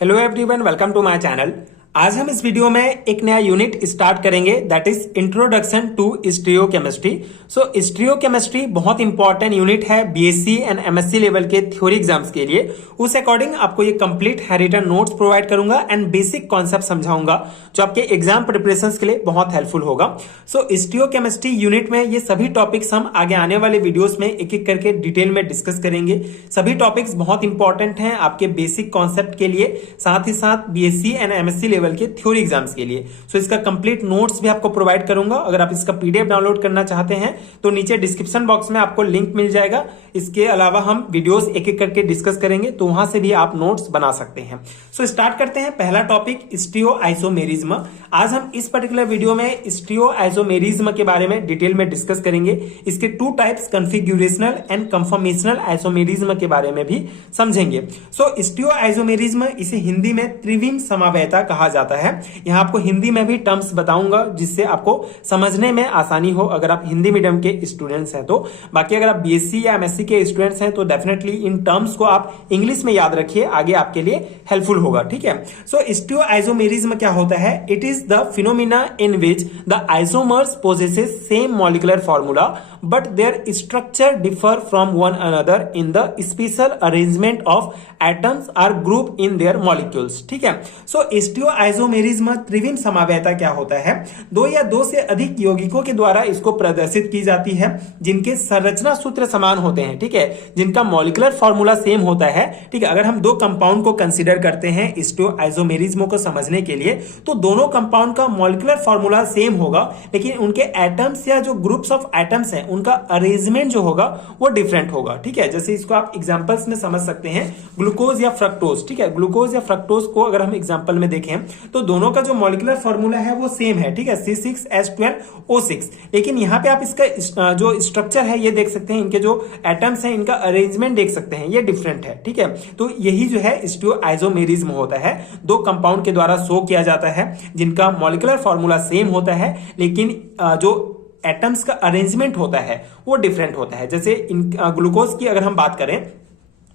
Hello everyone, welcome to my channel. आज हम इस वीडियो में एक नया यूनिट स्टार्ट करेंगे, that is introduction to stereochemistry. So stereochemistry बहुत इंपॉर्टेंट यूनिट है बीएससी एंड एमएससी लेवल के थ्योरी एग्जाम्स के लिए। उस अकॉर्डिंग आपको ये कंप्लीट रिटन नोट्स प्रोवाइड करूंगा एंड बेसिक कॉन्सेप्ट समझाऊंगा जो आपके एग्जाम प्रिपरेशन के लिए बहुत हेल्पफुल होगा। सो स्टीरियोकेमिस्ट्री यूनिट में ये सभी टॉपिक्स हम आगे आने वाले वीडियोस में एक एक करके डिटेल में डिस्कस करेंगे। सभी टॉपिक्स बहुत इंपॉर्टेंट हैं आपके बेसिक कॉन्सेप्ट के लिए, साथ ही साथ बीएससी एंड एमएससी लेवल के थ्योरी एग्जाम्स के लिए। सो इसका कंप्लीट नोट्स भी आपको प्रोवाइड करूंगा। अगर आप इसका पीडीएफ डाउनलोड करना चाहते हैं तो नीचे डिस्क्रिप्शन बॉक्स में आपको लिंक मिल जाएगा। इसके अलावा हम वीडियोस एक एक करके डिस्कस करेंगे, तो वहां से भी आप नोट्स बना सकते हैं। सो स्टार्ट करते हैं। पहला टॉपिक स्टीरियोआइसोमेरिज्म। आज हम इस पर्टिकुलर वीडियो में स्टीरियोआइसोमेरिज्म के बारे में डिटेल में डिस्कस करेंगे। इसके two types, configurational and conformational isomerism के बारे में भी समझेंगे। सो स्टीरियोआइसोमेरिज्म, इसे हिंदी में त्रिविम समवेता कहा जाता है। यहां आपको हिंदी में भी टर्म्स बताऊंगा जिससे आपको समझने में आसानी हो अगर आप हिंदी मीडियम के स्टूडेंट्स हैं तो। बाकी अगर आप बीएससी या एमएससी के स्टूडेंट्स हैं तो डेफिनेटली इन टर्म्स को आप इंग्लिश में याद रखिए, आगे आपके लिए हेल्पफुल होगा। ठीक है। सो स्टीरियोआइसोमेरिज्म क्या होता है? It is the phenomena in which the isomers possesses same molecular formula but their structure differ from one another in the spatial arrangement of atoms or group in their molecules. ठीक है। सो स्टीरियोआइसोमेरिज्म त्रिविम समवेता क्या होता है? दो या दो से अधिक यौगिकों के द्वारा इसको प्रदर्शित की जाती है जिनके संरचना सूत्र समान होते हैं। ठीक है, जिनका मॉलिक्यूलर फॉर्मूला सेम होता है। ठीक है, अगर हम दो कंपाउंड को कंसीडर करते हैं स्टीरियोआइसोमेरिज्म को समझने के लिए, तो दोनों कंपाउंड का मॉलिक्यूलर फॉर्मूला सेम होगा, लेकिन उनके एटम्स या जो ग्रुप्स ऑफ एटम्स हैं उनका अरेंजमेंट जो होगा वो डिफरेंट होगा। ठीक है, जैसे इसको आप एग्जांपल्स में समझ सकते हैं, ग्लूकोज या फ्रक्टोज। ठीक है, ग्लूकोज या फ्रक्टोज को अगर हम एग्जांपल में देखें तो दोनों का जो मॉलिक्यूलर फॉर्मूला है वो सेम है। ठीक है, C6H12O6, लेकिन यहां पे आप इसका जो स्ट्रक्चर है ये देख सकते हैं, इनके जो एटम्स हैं इनका अरेंजमेंट देख सकते हैं, ये डिफरेंट है। ठीक है, तो यही जो है स्टीरियोआइसोमेरिज्म होता है। दो कंपाउंड के द्वारा शो किया जाता है जिनका मॉलिक्यूलर फॉर्मूला सेम होता है, लेकिन जो एटम्स का अरेंजमेंट होता है वो डिफरेंट होता है। जैसे इन ग्लूकोज की अगर हम बात करें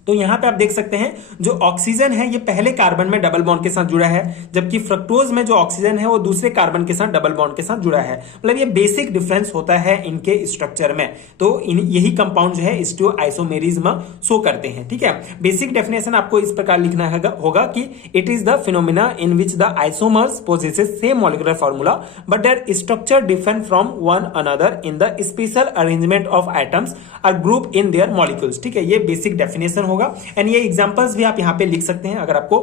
तो यहां पे आप देख सकते हैं जो ऑक्सीजन है ये पहले कार्बन में डबल बॉन्ड के साथ जुड़ा है, जबकि फ्रक्टोज में जो ऑक्सीजन है वो दूसरे कार्बन के साथ डबल बॉन्ड के साथ जुड़ा है। मतलब ये बेसिक डिफरेंस होता है इनके स्ट्रक्चर में। तो यही कंपाउंड जो है स्टीरियोआइसोमेरिज्म शो करते हैं। ठीक है, बेसिक डेफिनेशन आपको इस प्रकार लिखना होगा कि it is the phenomena in which the isomers possesses same molecular formula but their structure different from one another in the spatial arrangement of atoms or group in their molecules. ठीक है, ये basic definition होगा and ये examples भी आप यहां पे लिख सकते हैं अगर आपको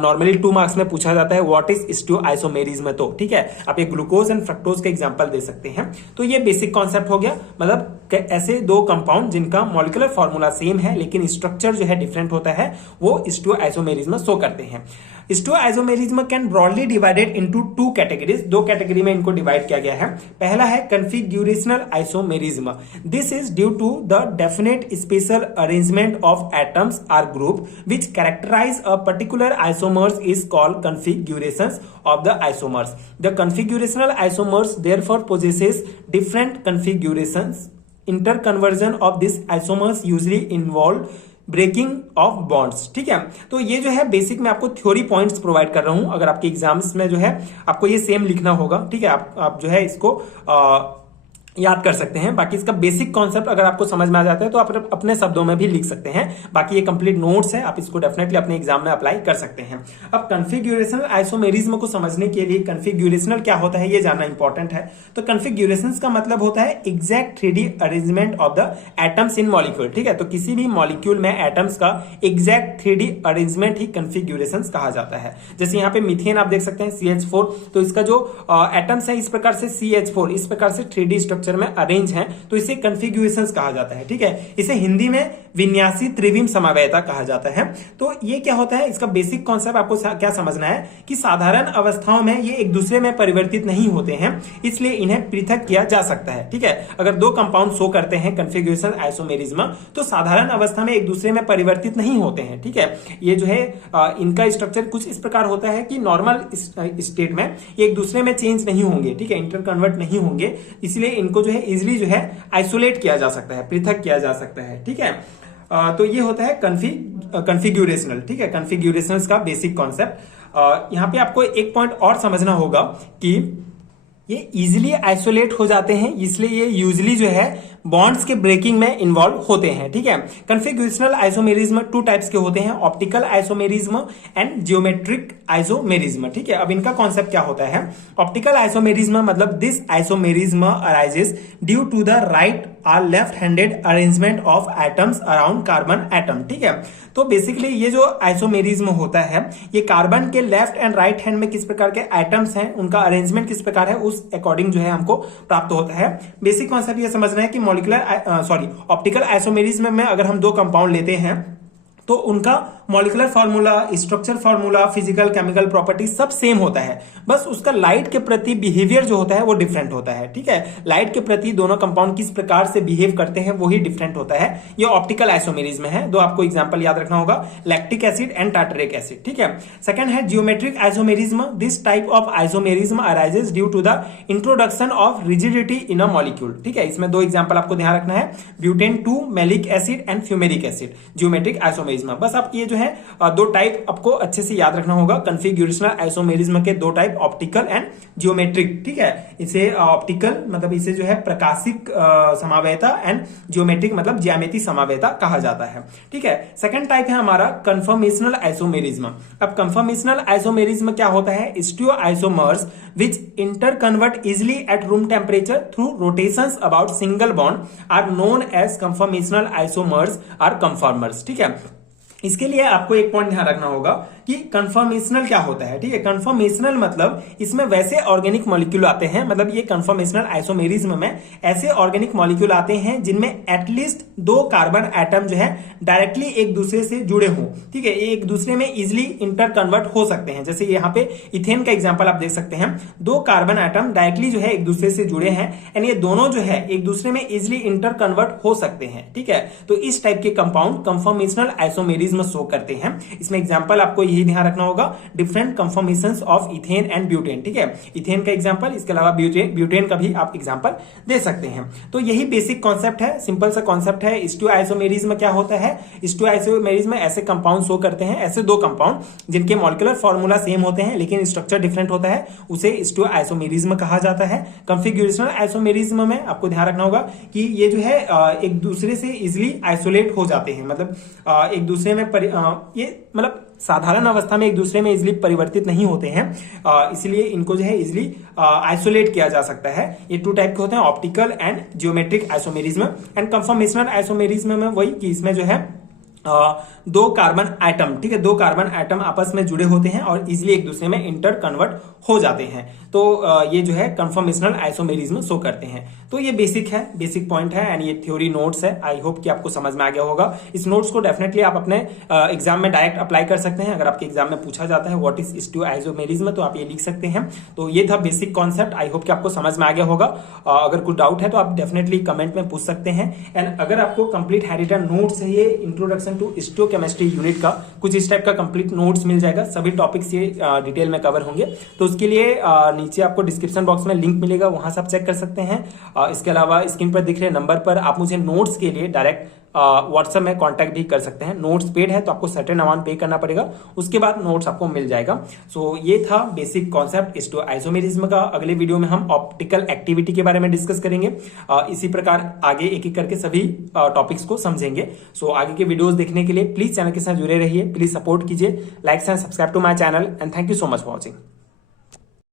नॉर्मली 2 मार्क्स में पूछा जाता है व्हाट इज स्टीरियोआइसोमेरिज्म। तो ठीक है, आप ये ग्लूकोज एंड फ्रक्टोज का एग्जांपल दे सकते हैं। तो ये बेसिक कॉन्सेप्ट हो गया, मतलब ऐसे दो कंपाउंड जिनका मॉलिक्यूलर फॉर्मूला सेम है लेकिन स्ट्रक्चर जो है डिफरेंट होता है वो स्टीरियोआइसोमेरिज्म शो करते हैं। Stereoisomerism can broadly divided into 2 categories. 2 category में इनको डिवाइड किया गया है। पहला है configurational isomerism. This is due to the definite spatial arrangement of atoms or group which characterise a particular isomers is called configurations of the isomers. The configurational isomers therefore possesses different configurations. Interconversion of these isomers usually involve breaking of bonds. ठीक है, तो ये जो है basic में आपको theory points provide कर रहा हूं। अगर आपके एग्जाम्स में जो है आपको ये सेम लिखना होगा। ठीक है, आप जो है इसको याद कर सकते हैं। बाकी इसका बेसिक कॉन्सेप्ट अगर आपको समझ में आ जाता है तो आप अपने शब्दों में भी लिख सकते हैं। बाकी ये कंप्लीट नोट्स है, आप इसको डेफिनेटली अपने एग्जाम में अप्लाई कर सकते हैं। अब कन्फिग्यूरेशनल आइसोमेरिज्म को समझने के लिए कन्फिग्यूरेशनल क्या होता है ये जानना इंपॉर्टेंट है। तो कन्फिग्यूरेशंस का मतलब होता है exact 3D arrangement of the atoms in molecule. ठीक है, तो किसी भी मॉलिक्यूल में एटम्स का एग्जैक्ट 3D अरेंजमेंट ही कन्फिग्यूरेशंस कहा जाता है। जैसे यहाँ पे मीथेन आप देख सकते हैं CH4, तो इसका जो एटम्स है इस प्रकार से CH4 इस प्रकार से 3D स्ट्रक्चर में अरेंज हैं, तो इसे कन्फिग्यूरेशंस कहा जाता है। ठीक है, इसे हिंदी में विन्यासी त्रिविम समवेता कहा जाता है। तो ये क्या होता है, इसका बेसिक कॉन्सेप्ट आपको क्या समझना है कि साधारण अवस्थाओं में ये एक दूसरे में परिवर्तित नहीं होते हैं, इसलिए इन्हें पृथक किया जा सकता है। ठीक है, अगर दो कंपाउंड शो करते हैं कन्फिग्यूरेशनल आइसोमेरिज्म तो साधारण अवस्था में एक दूसरे में परिवर्तित नहीं होते हैं। ठीक है, ये जो है इनका स्ट्रक्चर कुछ इस प्रकार होता है कि नॉर्मल स्टेट में ये एक दूसरे में चेंज नहीं होंगे। ठीक है, इंटरकन्वर्ट नहीं होंगे, इसलिए इनको जो है इजिली जो है आइसोलेट किया जा सकता है, पृथक किया जा सकता है। ठीक है, तो ये होता है कन्फिग्यूरेशनल, ठीक है, कन्फिग्यूरेशनल का बेसिक कॉन्सेप्ट। यहाँ पे आपको एक पॉइंट और समझना होगा कि ये इजिली आइसोलेट हो जाते हैं, इसलिए ये यूजली जो है बॉन्ड्स के ब्रेकिंग में इन्वॉल्व होते हैं, ठीक है। कन्फिग्यूरेशनल आइसोमेरिज्म टू टाइप्स के होते हैं, optical isomerism and geometric isomerism, ठीक है। अब इनका कॉन्सेप्ट क्या होता है? ऑप्टिकल आइसोमेरिज्म मतलब this isomerism arises due to the right or left handed arrangement of atoms around carbon atom, ठीक है। तो बेसिकली ये जो आइसोमेरिज्म होता है ये कार्बन के लेफ्ट एंड राइट हैंड में किस प्रकार के एटम्स हैं, उनका अरेंजमेंट किस प्रकार है, उस अकॉर्डिंग जो है हमको प्राप्त होता है। बेसिक कॉन्सेप्ट ये समझना है कि ऑप्टिकल आइसोमेरिज्म में अगर हम दो कंपाउंड लेते हैं तो उनका molecular formula, structure formula, physical chemical property सब सेम होता है, बस उसका लाइट के प्रति बिहेवियर जो होता है वो डिफरेंट होता है, ठीक है। लाइट के प्रति दोनों कंपाउंड किस प्रकार से बिहेव करते हैं वही डिफरेंट होता है। ये ऑप्टिकल आइसोमेरिज्म है। दो आपको एग्जांपल याद रखना होगा, lactic acid and tartaric acid, ठीक है। सेकंड है geometric isomerism. This type of isomerism arises due to the introduction of rigidity in a molecule, ठीक है। इसमें दो एग्जांपल आपको ध्यान रखना है, butene 2 maleic acid and fumaric acid, geometric isomerism. बस आप ये जो है दो टाइप आपको अच्छे से याद रखना होगा, कन्फिग्यूरेशनल आइसोमेरिज्म के दो टाइप, ऑप्टिकल एंड जियोमेट्रिक, ठीक है। इसे ऑप्टिकल मतलब इसे जो है प्रकाशिक समावेयता एंड जियोमेट्रिक मतलब ज्यामिति समावेयता कहा जाता है, ठीक है। सेकंड टाइप है हमारा कन्फर्मेशनल आइसोमेरिज्म। अब कन्फर्मेशनल आइसोमेरिज्म क्या होता है? Stereoisomers which interconvert easily at room temperature through rotations about single bond are known as conformational isomers or conformers, ठीक है। इसके लिए आपको एक पॉइंट ध्यान रखना होगा कि कन्फर्मेशनल क्या होता है, ठीक है। कन्फर्मेशनल मतलब इसमें वैसे ऑर्गेनिक मॉलिक्यूल आते हैं, मतलब ये कन्फर्मेशनल आइसोमेरिज्म में ऐसे ऑर्गेनिक मॉलिक्यूल आते हैं जिनमें एटलीस्ट दो कार्बन एटम जो है डायरेक्टली एक दूसरे से जुड़े हों, ठीक है, एक दूसरे में इजिली इंटर कन्वर्ट हो सकते हैं। जैसे यहाँ पे इथेन का एग्जाम्पल आप देख सकते हैं, दो कार्बन एटम डायरेक्टली जो है एक दूसरे से जुड़े हैं एंड ये दोनों जो है एक दूसरे में इजिली इंटर कन्वर्ट हो सकते हैं, ठीक है। तो इस टाइप के कंपाउंड कन्फर्मेशनल आइसोमेरिज्म शो करते हैं। इसमें एग्जांपल आपको यही ध्यान रखना होगा, different confirmations of ethane and butane, ठीक है। इथेन का एग्जांपल, इसके अलावा ब्यूटेन का भी आप एग्जांपल दे सकते हैं। तो यही बेसिक कॉन्सेप्ट है, सिंपल सा कॉन्सेप्ट है। स्टीरियोआइसोमेरिज्म क्या होता है? स्टीरियोआइसोमेरिज्म में ऐसे कंपाउंड शो करते हैं, ऐसे दो कंपाउंड जिनके मॉलिक्यूलर फॉर्मूला सेम होते हैं लेकिन स्ट्रक्चर डिफरेंट होता है, उसे स्टीरियोआइसोमेरिज्म कहा जाता है। कन्फिग्यूरेशनल आइसोमेरिज्म में आपको ध्यान रखना होगा कि ये जो है एक दूसरे से इजिली आइसोलेट हो जाते हैं, मतलब एक दूसरे में ये मतलब साधारण अवस्था में एक दूसरे में इजिली परिवर्तित नहीं होते हैं, इसलिए इनको जो है इजिली आइसोलेट किया जा सकता है। ये टू टाइप के होते हैं, optical and geometric isomerism. And conformational isomerism में वही कि इसमें जो है दो कार्बन एटम, ठीक है, दो कार्बन एटम आपस में जुड़े होते हैं और इजिली एक दूसरे में इंटर कन्वर्ट हो जाते हैं। तो ये जो है कंफर्मेशनल आइसोमेरिज्म शो करते हैं। तो ये बेसिक है, बेसिक पॉइंट है एंड ये थ्योरी नोट्स है। आई होप कि आपको समझ में आ गया होगा। इस नोट्स को डेफिनेटली आप अपने एग्जाम में डायरेक्ट अप्लाई कर सकते हैं। अगर आपके एग्जाम में पूछा जाता है व्हाट इज स्टीरियोआइसोमेरिज्म तो आप ये लिख सकते हैं। तो ये था बेसिक कॉन्सेप्ट। आई होप कि आपको समझ में आ गया होगा। अगर कुछ डाउट है तो आप डेफिनेटली कमेंट में पूछ सकते हैं। एंड अगर आपको कंप्लीट हैंडरिटन नोट्स चाहिए इंट्रोडक्शन टू स्टीरियोकेमिस्ट्री यूनिट का, कुछ इस टाइप का कंप्लीट नोट्स मिल जाएगा, सभी टॉपिक्स ये डिटेल में कवर होंगे। तो उसके लिए नीचे आपको डिस्क्रिप्शन बॉक्स में लिंक मिलेगा, वहां से आप चेक कर सकते हैं। इसके अलावा स्क्रीन पर दिख रहे नंबर पर आप मुझे नोट्स के लिए डायरेक्ट व्हाट्सएप में कांटेक्ट भी कर सकते हैं। नोट्स पेड है तो आपको सर्टेन अमाउंट पे करना पड़ेगा, उसके बाद नोट्स आपको मिल जाएगा। सो ये था बेसिक कॉन्सेप्ट स्टीरियोआइसोमेरिज्म का। अगले वीडियो में हम ऑप्टिकल एक्टिविटी के बारे में डिस्कस करेंगे। इसी प्रकार आगे एक एक करके सभी टॉपिक्स को समझेंगे। सो आगे के वीडियोस देखने के लिए प्लीज चैनल के साथ जुड़े रहिए, प्लीज सपोर्ट कीजिए, like and subscribe to my channel and thank you so much for watching.